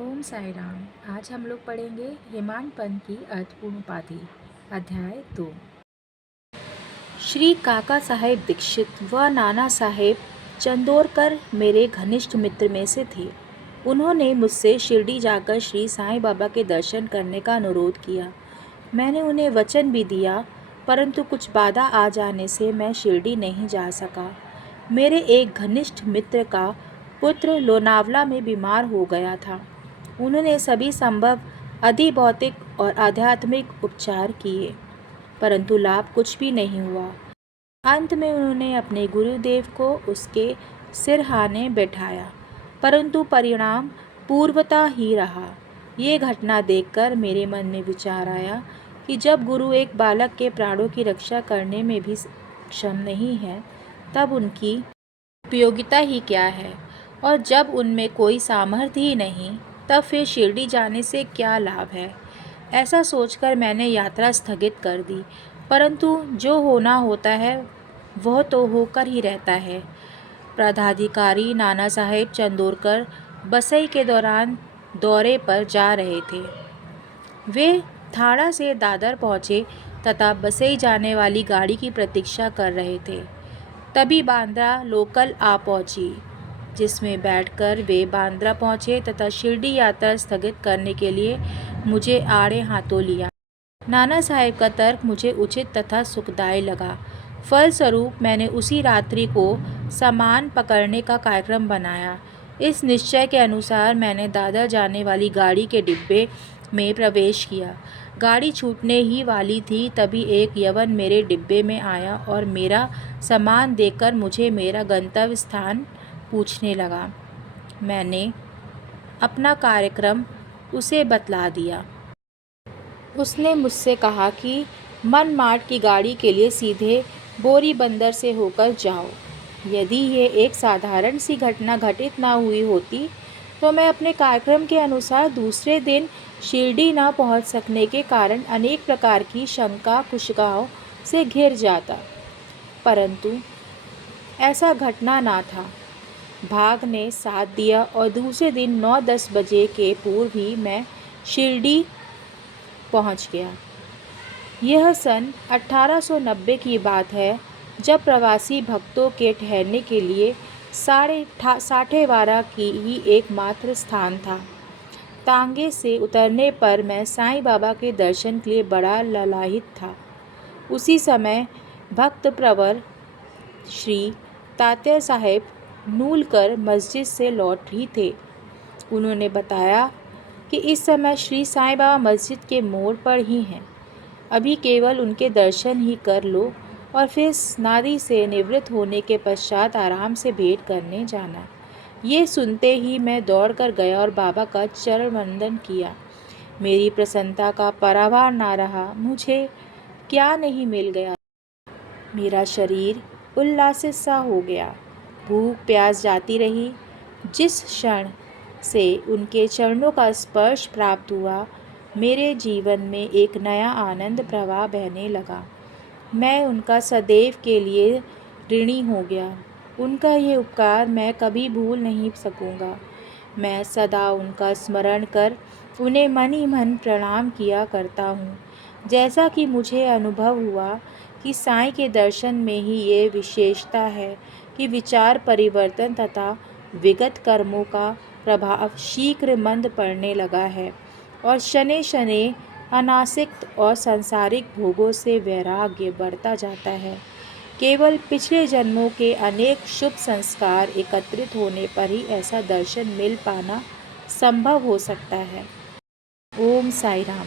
ओम साई राम। आज हम लोग पढ़ेंगे हेमांत पंत की अर्थपूर्ण उपाधि, अध्याय 2। श्री काका साहेब दीक्षित व नाना साहेब चंदोरकर मेरे घनिष्ठ मित्र में से थे। उन्होंने मुझसे शिरडी जाकर श्री साईं बाबा के दर्शन करने का अनुरोध किया। मैंने उन्हें वचन भी दिया, परंतु कुछ बाधा आ जाने से मैं शिरडी नहीं जा सका। मेरे एक घनिष्ठ मित्र का पुत्र लोनावला में बीमार हो गया था। उन्होंने सभी संभव अधिभौतिक और आध्यात्मिक उपचार किए, परंतु लाभ कुछ भी नहीं हुआ। अंत में उन्होंने अपने गुरुदेव को उसके सिरहाने बैठाया, परंतु परिणाम पूर्वता ही रहा। ये घटना देखकर मेरे मन में विचार आया कि जब गुरु एक बालक के प्राणों की रक्षा करने में भी सक्षम नहीं है, तब उनकी उपयोगिता ही क्या है, और जब उनमें कोई सामर्थ्य ही नहीं, तब फिर शिरडी जाने से क्या लाभ है। ऐसा सोचकर मैंने यात्रा स्थगित कर दी, परंतु जो होना होता है वह तो होकर ही रहता है। पदाधिकारी नाना साहेब चंदोरकर बसई के दौरान दौरे पर जा रहे थे। वे थाड़ा से दादर पहुँचे तथा बसई जाने वाली गाड़ी की प्रतीक्षा कर रहे थे। तभी बांद्रा लोकल आ पहुँची, जिसमें बैठकर वे बांद्रा पहुँचे तथा शिरडी यात्रा स्थगित करने के लिए मुझे आड़े हाथों लिया। नाना साहेब का तर्क मुझे उचित तथा सुखदायी लगा। फलस्वरूप मैंने उसी रात्रि को सामान पकड़ने का कार्यक्रम बनाया। इस निश्चय के अनुसार मैंने दादर जाने वाली गाड़ी के डिब्बे में प्रवेश किया। गाड़ी छूटने ही वाली थी, तभी एक यवन मेरे डिब्बे में आया और मेरा सामान देखकर मुझे मेरा गंतव्य स्थान पूछने लगा। मैंने अपना कार्यक्रम उसे बतला दिया। उसने मुझसे कहा कि मनमाड की गाड़ी के लिए सीधे बोरी बंदर से होकर जाओ। यदि ये एक साधारण सी घटना घटित ना हुई होती तो मैं अपने कार्यक्रम के अनुसार दूसरे दिन शिरडी ना पहुंच सकने के कारण अनेक प्रकार की शंका कुशकाओं से घिर जाता, परंतु ऐसा घटना ना था। भाग ने साथ दिया और दूसरे दिन 9-10 बजे के पूर्व ही मैं शिरडी पहुंच गया। यह सन 1890 की बात है, जब प्रवासी भक्तों के ठहरने के लिए साठेवारा की ही एकमात्र स्थान था। तांगे से उतरने पर मैं साईं बाबा के दर्शन के लिए बड़ा ललाहित था। उसी समय भक्त प्रवर श्री तात्या साहेब नूलकर मस्जिद से लौट ही थे। उन्होंने बताया कि इस समय श्री साईं बाबा मस्जिद के मोड़ पर ही हैं। अभी केवल उनके दर्शन ही कर लो और फिर स्नादि से निवृत्त होने के पश्चात आराम से भेंट करने जाना। ये सुनते ही मैं दौड़कर गया और बाबा का चरण वंदन किया। मेरी प्रसन्नता का परावार ना रहा। मुझे क्या नहीं मिल गया। मेरा शरीर उल्लासित सा हो गया। भूख प्यास जाती रही। जिस क्षण से उनके चरणों का स्पर्श प्राप्त हुआ, मेरे जीवन में एक नया आनंद प्रवाह बहने लगा। मैं उनका सदैव के लिए ऋणी हो गया। उनका ये उपकार मैं कभी भूल नहीं सकूँगा। मैं सदा उनका स्मरण कर उन्हें मन ही मन प्रणाम किया करता हूँ। जैसा कि मुझे अनुभव हुआ कि साईं के दर्शन में ही ये विशेषता है कि विचार परिवर्तन तथा विगत कर्मों का प्रभाव शीघ्र मंद पड़ने लगा है और शनै शनै अनासक्त और सांसारिक भोगों से वैराग्य बढ़ता जाता है। केवल पिछले जन्मों के अनेक शुभ संस्कार एकत्रित होने पर ही ऐसा दर्शन मिल पाना संभव हो सकता है। ओम साई राम।